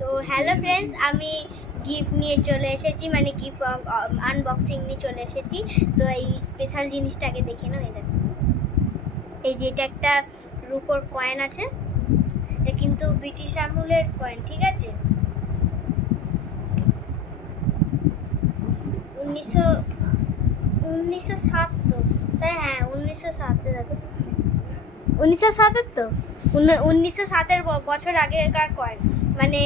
তো hello friends আমি gift নিয়ে চলে এসেছি মানে গিফট আনবক্সিং নিয়ে চলে এসেছি। তো এই স্পেশাল জিনিসটাকে দেখে নাও দেখো। এই যে এটা একটা রূপোর কয়েন আছে। এটা কিন্তু ব্রিটিশ আমলের কয়েন ঠিক আছে? উনিশশো উনিশশো সাত তো, তাই হ্যাঁ উনিশশো সাতে দেখো। উনিশশো সাতের তো উনিশশো সাতের বছর আগেকার কয়েন। মানে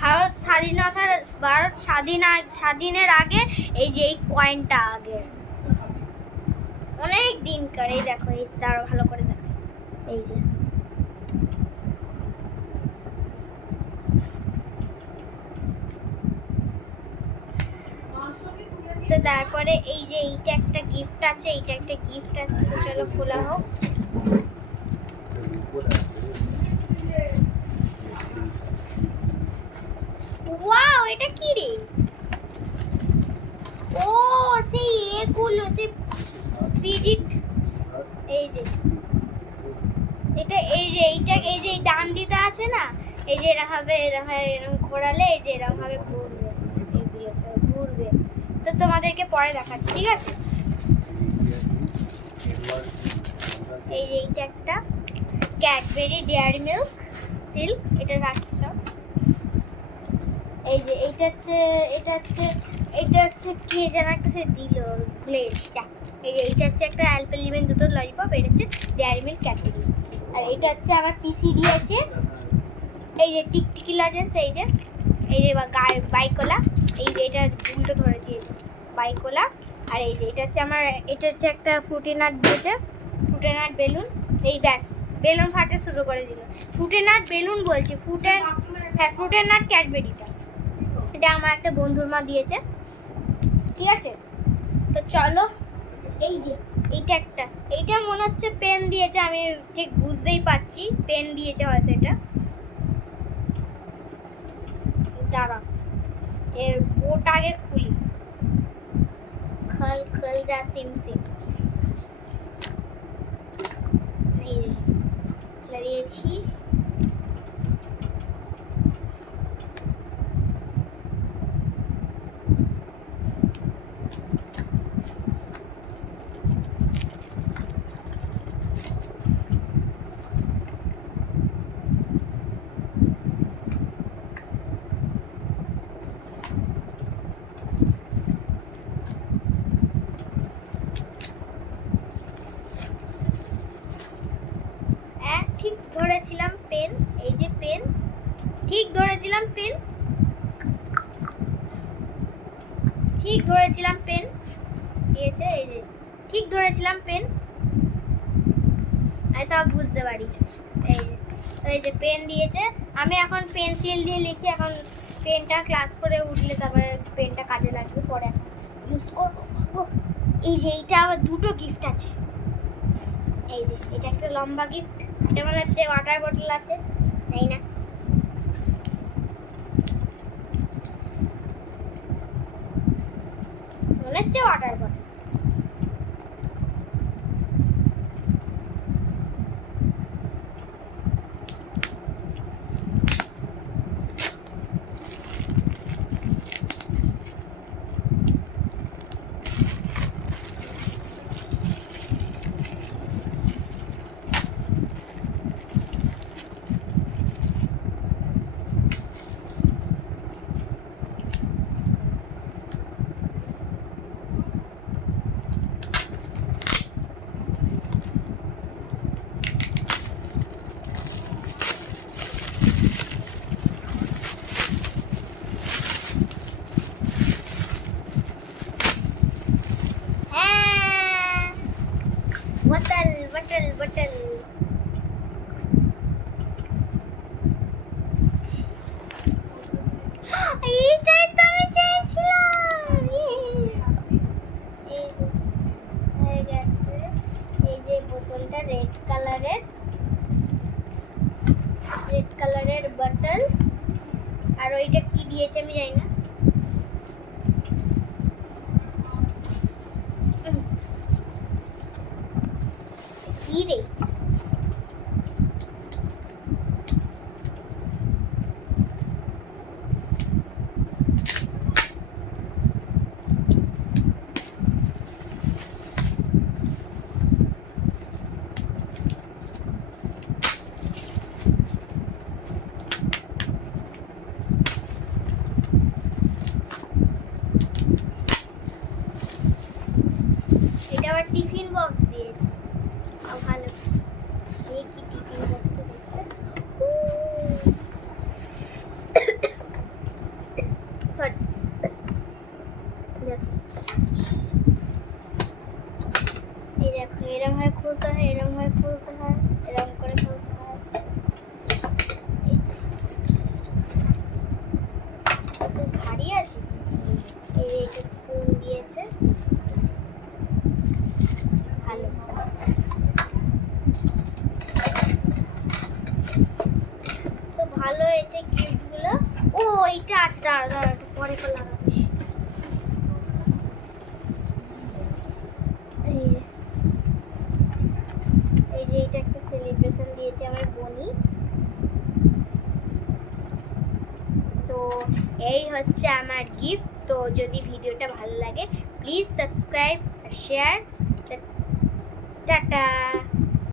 ভারত স্বাধীনতার ভারত স্বাধীন স্বাধীনের আগে এই যে এই কয়েনটা আগে। অনেক দিনকার এই দেখো, এই দাঁড়ো ভালো করে দেখো। এই যে। তো তারপরে এই যে এইটা একটা গিফট আছে, এইটা একটা গিফট আছে, তো চলো খোলা হোক। ওয়াও এটা কি রে? ও, সেই এগুলো সেই পিডিট এই যে। এটা, এই যে, এইটা, এই যে ডান দিদা আছে না? এই যে এরা হবে, এরা হয় এরকম ঘোরালে, এই যে এরকম ভাবে ঘুরবে এইগুলো সব ঘুরবে। তো তোমাদেরকে পরে দেখাচ্ছি, ঠিক আছে? এই যে এইটা একটা। ক্যাডবেরি, ডেয়ারি মিল্ক, সিল্ক, এটা রাখি সব। এই যে এইটা হচ্ছে, এটা হচ্ছে এটা হচ্ছে কে যেন একটা সে দিল গ্লেজটা এই যে এইটা হচ্ছে একটা অ্যালপেলিমেন্ট দুটো ললিপপ, এটা হচ্ছে ডেয়ারি মিল্ক ক্যাডবেরি। আর এটা হচ্ছে আমার পিসি দিয়েছে, এই যে টিকটিকি লজেন্স, এই যে এই যে বাইকোলা, এই যে এটা উল্টো যে বাইকোলা। আর এই যে এটা হচ্ছে আমার, এটা হচ্ছে একটা ফ্রুটি নাট দিয়েছে ফ্রুটে নাট বেলুন, এই ব্যাস। বেলুন ফাটে শুরু করে দিল। ফ্রুটে নাট বেলুন বলছি ফ্রুটে হ্যাঁ ফ্রুটের নাট ক্যাডবেরিটা এটা আমার একটা বন্ধুর মা দিয়েছে। ঠিক আছে? তো চলো, এই যে, এইটা একটা। এইটা মনে হচ্ছে পেন দিয়েছে, আমি ঠিক বুঝতেই পারছি। পেন দিয়েছে হয়তো এটা। দাঁড়া, এর বোট আগে খুলি। খল খল যা, সিম সিম। লাগিয়েছি ঠিক ধরেছিলাম পেন ঠিক ধরেছিলাম পেন দিয়েছে, এই যে, ঠিক ধরেছিলাম পেন আমি সব বুঝতে পারি। এই এই যে পেন দিয়েছে। আমি এখন পেন্সিল দিয়ে লিখি, এখন পেনটা ক্লাস করে উঠলে তারপরে পেনটা কাজে লাগবে, পরে ইউজ করব এই যে, এইটা আবার দুটো গিফট আছে। এই যে, এটা একটা লম্বা গিফট এটা মনে হচ্ছে ওয়াটার বটল আছে, তাই না? মনে হচ্ছে ওয়াটার বটল হ্যাঁ বটল বটল বটল এইটাই তো আমি চাইছিলাম এই যে, হয়ে গেছে এই বোতলটা রেড কালারের রেড কালারের বটল আর ওইটা কি দিয়েছে আমি জানি না। কি রে? এরম ভাবে খুলতে হয়, এরম ভাবে খুলতে হয়, এরম করে খুলতে হয়। ভারী আছে। এই একটা স্পুন দিয়েছে। ভালো। তো ভালো হয়েছে কিটগুলো ও, এইটা আছে, দাঁড়া দাঁড়া পরে করে লাগাচ্ছি। সেলিব্রেশন দিয়েছে আমার বনি তো এই হচ্ছে আমার গিফট তো যদি ভিডিওটা ভালো লাগে প্লিজ সাবস্ক্রাইব শেয়ার টাটা।